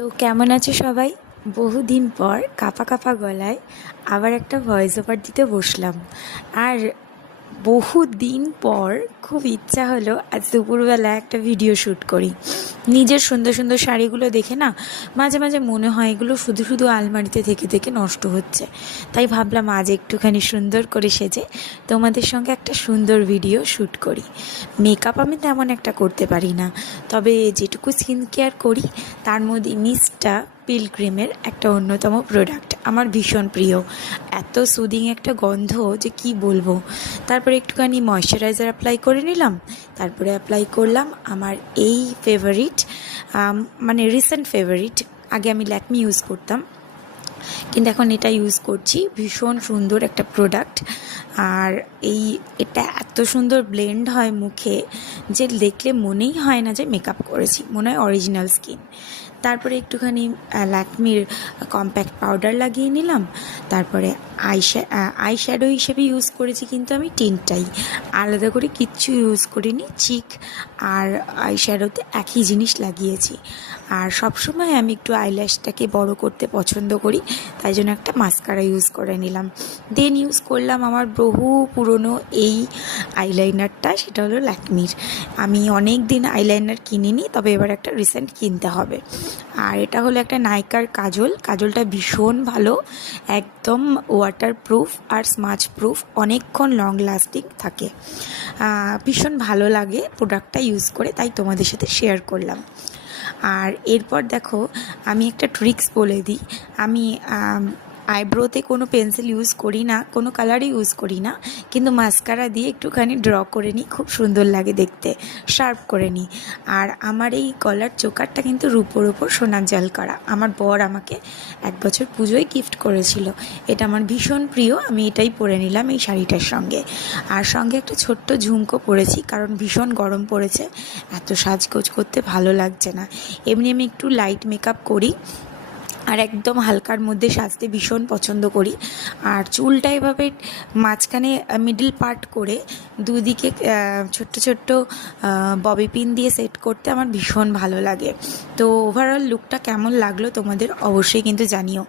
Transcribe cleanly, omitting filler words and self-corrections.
তো কেমন আছো সবাই? বহুদিন পর কাঁপা কাঁপা গলায় আবার একটা ভয়েস ওভার দিতে বসলাম। আর বহুদিন পর খুব ইচ্ছা হলো আজ দুপুরবেলা একটা ভিডিও শ্যুট করি। নিজের সুন্দর সুন্দর শাড়িগুলো দেখে না মাঝে মাঝে মনে হয় এগুলো শুধু শুধু আলমারিতে থেকে থেকে নষ্ট হচ্ছে। তাই ভাবলাম আজ একটুখানি সুন্দর করে সেজে তোমাদের সঙ্গে একটা সুন্দর ভিডিও শ্যুট করি। মেকআপ আমি তেমন একটা করতে পারি না, তবে যেটুকু স্কিন কেয়ার করি তার মধ্যে মিস্টটা পিলগ্রিমের একটা অন্যতম প্রোডাক্ট আমার ভীষণ প্রিয়। এত সুদিং একটা গন্ধ যে কি বলবো। তারপরে একটুখানি ময়শ্চারাইজার অ্যাপ্লাই করে নিলাম, তারপরে অ্যাপ্লাই করলাম আমার এই ফেভারিট, মানে রিসেন্ট ফেভারিট। আগে আমি ল্যাকমি ইউজ করতাম, কিন্তু এখন এটা ইউজ করছি। ভীষণ সুন্দর একটা প্রোডাক্ট। আর এটা এত সুন্দর ব্লেন্ড হয় মুখে যে দেখলে মনেই হয় না যে মেকআপ করেছি, মনে হয় অরিজিনাল স্কিন। তারপরে একটুখানি ল্যাকমির কম্প্যাক্ট পাউডার লাগিয়ে নিলাম। তারপরে আই শ্যাডো হিসেবে ইউজ করেছি, কিন্তু আমি টিনটাই, আলাদা করে কিচ্ছু ইউজ করিনি। চিক আর আই শ্যাডোতে একই জিনিস লাগিয়েছি। আর সবসময় আমি একটু আইল্যাশটাকে বড় করতে পছন্দ করি, তাই জন্য একটা মাস্কারা ইউজ করে নিলাম। দেন ইউজ করলাম আমার বহু পুরনো এই আইলাইনারটা, সেটা হলো ল্যাকমির। আমি অনেক দিন আইলাইনার কিনিনি, তবে এবার একটা রিসেন্ট কিনতে হবে। আর এটা হলো একটা নাইকার কাজল। কাজলটা ভীষণ ভালো, একদম ওয়াটার প্রুফ আর স্মাচ প্রুফ, অনেকক্ষণ লং লাস্টিং থাকে। ভীষণ ভালো লাগে প্রোডাক্টটা ইউজ করে, তাই তোমাদের সাথে শেয়ার করলাম। আর এরপর দেখো, আমি একটা ট্রিক্স বলে দিই। আমি আইব্রোতে কোনো পেন্সিল ইউজ করি না, কোনো কালারই ইউজ করি না, কিন্তু মাস্কারা দিয়ে একটুখানি ড্র করে নিই, খুব সুন্দর লাগে দেখতে, শার্প করে নিই। আর আমার এই গলার চোকারটা কিন্তু রূপোর ওপর সোনার জল করা, আমার বর আমাকে এক বছর পুজোয় গিফট করেছিল। এটা আমার ভীষণ প্রিয়, আমি এটাই পরে নিলাম এই শাড়িটার সঙ্গে। আর সঙ্গে একটা ছোট্ট ঝুমকো পরেছি, কারণ ভীষণ গরম পড়েছে, এত সাজগোজ করতে ভালো লাগছে না। এমনি আমি একটু লাইট মেকআপ করি আর একদম হালকার মধ্যে সাজতে ভীষণ পছন্দ করি। আর চুলটা এভাবে মাঝখানে মিডল পার্ট করে দুদিকে ছোট্ট ছোট্ট ববি পিন দিয়ে সেট করতে আমার ভীষণ ভালো লাগে। তো ওভারঅল লুকটা কেমন লাগলো তোমাদের অবশ্যই কিন্তু জানিও।